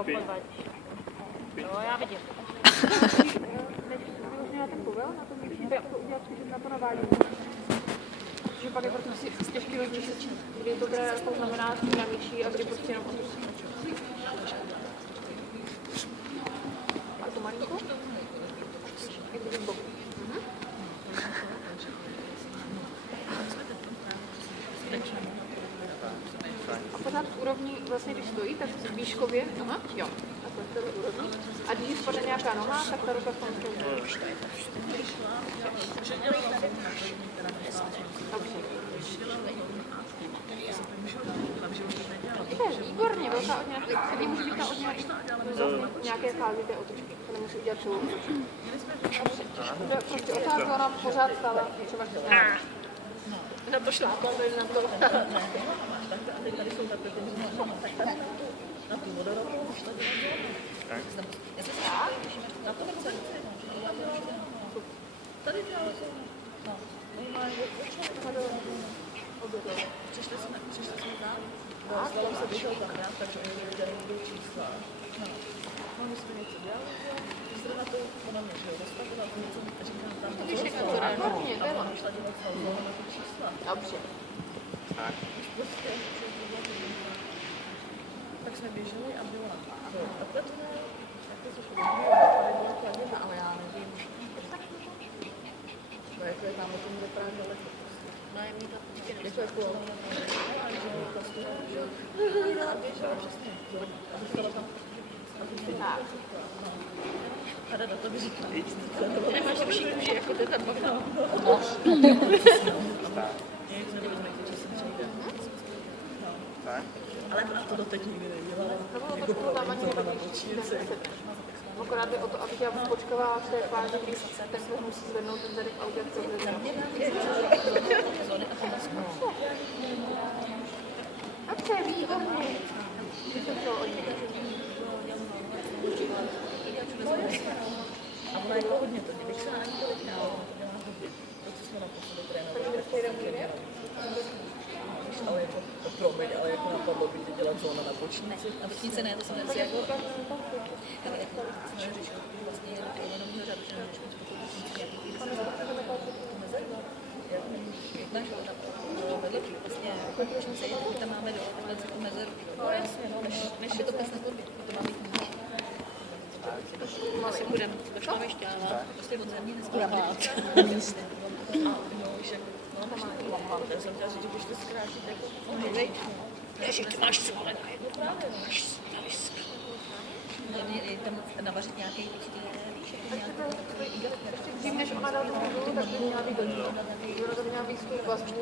Jo, podvaď. Jo, já vidím. Než ten povel, na tom můžeš to udělat zkušet na to navádění. Protože pak je proto si těžký rozlišit, kdy to bude jako znamená dynamičí a kdy prostě jenom otočí. A to malinko? Je to z boku. A pořád v úrovni, vlastně když stojí, tak výškově, jo, takhle v této úrovni. A když spadne nějaká noha, tak ta ruka v tom stojí. Dobře. Výborně, velká odměna. Kdy může být ta odměna v nějaké fázi té otočky? To nemusí udělat celou otočku. Prostě otázka, ona pořád stála třeba na to šlápla, tady na to. Tady jsou takové na tu vodorovnou. Tak. Na to nechce. Tady dělali jsou. No. Přišli jsme tam. Zdalo se vyšel tam, takže oni věděli, kde budou čísla. No, my jsme něco dělali. Zrovna to ona mě rozstavila, to něco říkám tam. To je všechno, co rádi. A ona šla dělat na ty čísla. Dobře. Tak. Tak jsme běželi a byla takhle to ne, tak to se tady byla kladěna, ale já nevím. No jako je tam o tom vypadá daleko. No je mít určitě nejsou jako běžela přesně. A zůstala tam. A Rada to by říkala. Ty nemáš lepší kůži jako ty tam bavila. No. Ale to doteď nikdy nedělala. Jako to na počítači. Akorát jde o to, aby tě počkala v té fázi, když ten se musí zvednout ten zadek a udělat co zvednout. Dobře, výborně. A ona je hodně to, kdybych se na ní tolik dělala, to, co jsme naposledy trénovali. Ale jako, promiň, ale jako napadlo by tě dělat zóna na bočnici. Na bočnici ne, to jsem nechci jako... Ale jako říčku, vlastně jenom měl řadu, že nemůžu mít pokud bočnici nějaký mezerva. Jedna, že vedle vlastně jako bočnici, tam máme dole takhle tu mezeru. No jasně, no, než je to pes na podbě, to má být níž. Asi budeme do Šlavišťála, prostě od země nespávat. Já jsem chtěla říct, že když to zkrátit, jako nejvej. Ježiš, ty máš svole na jednu právě, máš staliska. Hlavně tam navařit nějaký určitý, víš, jako nějaký igelitner. Tím, než ona dala tu hudbu, tak by měla být dolí. Ona to měla být svůj vlastně,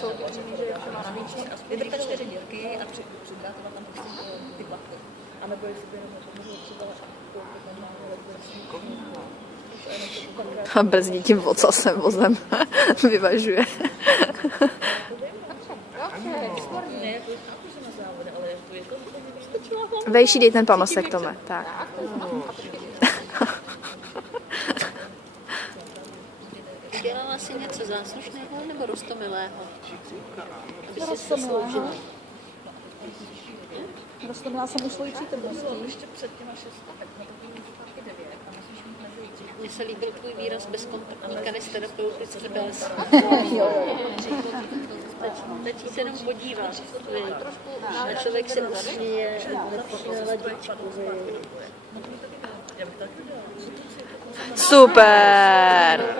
jsou ty přemíře, jak se má navíčně. Vytrtat 4 dírky a přidrátovat tam prostě ty plachty. A nebo jestli by jenom to přidala a brzdí tím ocasem vozem vyvažuje. Vejší dej ten panosek, Tome. Tak. Dělala si něco záslušného nebo roztomilého? Aby si zasloužila. Roztomila jsem u svojí přítomnosti. Ještě před těma 6 tak na takový zpátky 9 a musíš mít mezi. Mně se líbil tvůj výraz bezkontaktní kanisterapeutický bez. Stačí se jenom podívat. A člověk se usměje, lepší hladičku. Super!